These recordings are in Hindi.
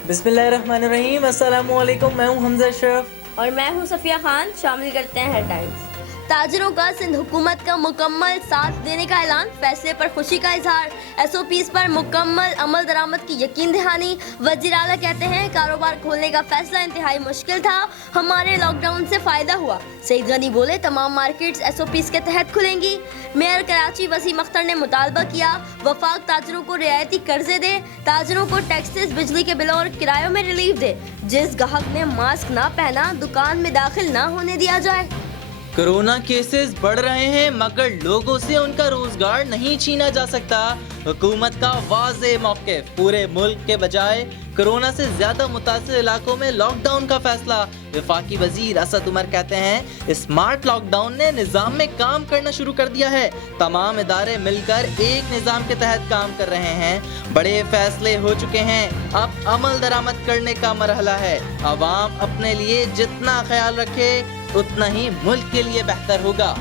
बिस्मिल्लाहिर्रहमानिर्रहीम। अस्सलामुअलैकुम। मैं हूं हमजा अशरफ और मैं हूं सफिया खान। शामिल करते हैं हेडलाइंस। ताजरों का सिंध हुकूमत का मुकम्मल साथ देने का ऐलान, फैसले पर खुशी का इजहार, SOPs पर मुकम्मल अमल दरामद की यकीन दहानी। वज़ीर आला कहते हैं कारोबार खोलने का फैसला इंतहाई मुश्किल था, हमारे लॉकडाउन से फायदा हुआ। सईद गनी बोले तमाम मार्केट्स SOPs के तहत खुलेंगी। मेयर कराची वसीम अख्तर ने मुतालबा किया वफाक ताजरों को रियायती कर्जे दे, ताजरों को टैक्सेस, बिजली के बिलों और किरायों में रिलीफ दे। जिस गाहक ने मास्क ना पहना दुकान में दाखिल ना होने दिया जाए। कोरोना केसेस बढ़ रहे हैं मगर लोगों से उनका रोजगार नहीं छीना जा सकता। हुकूमत का वाज़े मौक़िफ़, पूरे मुल्क के बजाय कोरोना से ज्यादा मुतासिर इलाकों में लॉकडाउन का फैसला। वफाकी वजीर असद उमर कहते हैं स्मार्ट लॉकडाउन ने निज़ाम में काम करना शुरू कर दिया है। तमाम इदारे मिलकर एक निज़ाम के तहत काम कर रहे हैं। बड़े फैसले हो चुके हैं, अब अमल दरामद करने का मरहला है। अवाम अपने लिए जितना ख्याल रखे उतना ही मुल्क के लिए बेहतर होगा।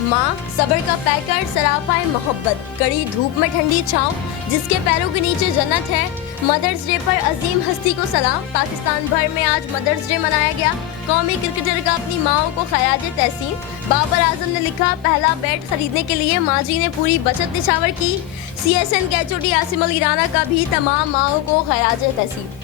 माँ सब्र का पैकर, सराफाए मोहब्बत, कड़ी धूप में ठंडी छाँव, जिसके पैरों के नीचे जन्नत है। मदर्स डे पर अजीम हस्ती को सलाम। पाकिस्तान भर में आज मदर्स डे मनाया गया। कौमी क्रिकेटर का अपनी माओ को खराज तहसीन। बाबर आजम ने लिखा पहला बैट खरीदने के लिए माँ जी ने पूरी बचत निछावर की। CSN के HOD आसिम अली राना का भी तमाम माओ को खराज तहसीन।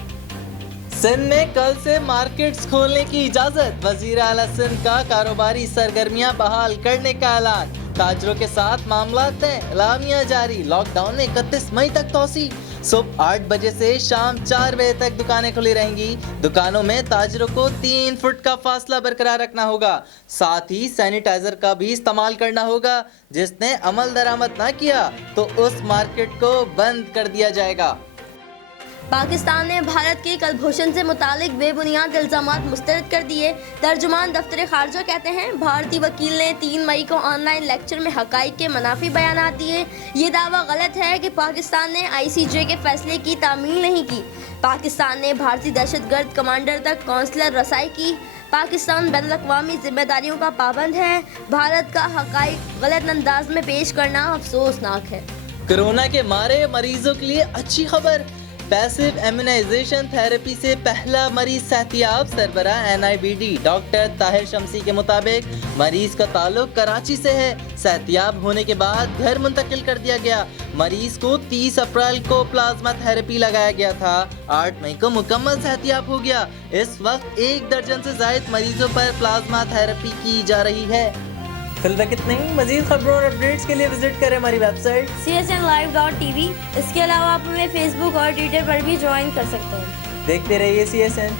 सिंध में कल से मार्केट्स खोलने की इजाजत। वजीर आला सिंध का कारोबारी सरगर्मियां बहाल करने का ऐलान। ताजरों के साथ मामला तय, एलामिया जारी। लॉकडाउन में 31 मई तक तौसी। सुबह 8 बजे से शाम 4 बजे तक दुकानें खुली रहेंगी। दुकानों में ताजरों को 3 फुट का फासला बरकरार रखना होगा। साथ ही सैनिटाइजर का भी इस्तेमाल करना होगा। जिसने अमल दरामद ना किया तो उस मार्केट को बंद कर दिया जाएगा। पाकिस्तान ने भारत के कलभूषण से मुतालिक बेबुनियाद इल्जामात मुस्तरद कर दिए। तर्जुमान दफ्तर खारजा कहते हैं भारतीय वकील ने 3 मई को ऑनलाइन लेक्चर में हकाइक के मनाफी बयानात दिए। ये दावा गलत है कि पाकिस्तान ने ICJ के फैसले की तामील नहीं की। पाकिस्तान ने भारतीय दहशतगर्द कमांडर तक कौंसलर रसाई की। पाकिस्तान बैनुल-अक़वामी जिम्मेदारियों का पाबंद है। भारत का हकाइक गलत अंदाज में पेश करना अफसोसनाक है। कोरोना के मारे मरीजों के लिए अच्छी खबर। पैसिव इम्यूनाइजेशन थेरेपी से पहला मरीज सेहतियाब। सरबराह NIBD डॉक्टर ताहिर शमसी के मुताबिक मरीज का ताल्लुक कराची से है। सेहतियाब होने के बाद घर मुंतकिल कर दिया गया। मरीज को 30 अप्रैल को प्लाज्मा थेरेपी लगाया गया था। 8 मई को मुकम्मल सेहतियाब हो गया। इस वक्त 1 दर्जन से ज्यादा मरीजों पर प्लाज्मा थेरेपी की जा रही है। फिलहाल कितना ही। मजीद खबरों और अपडेट्स के लिए विजिट करें हमारी वेबसाइट CSNlive.tv। इसके अलावा आप हमें Facebook और Twitter पर भी ज्वाइन कर सकते हैं। देखते रहिए CSN।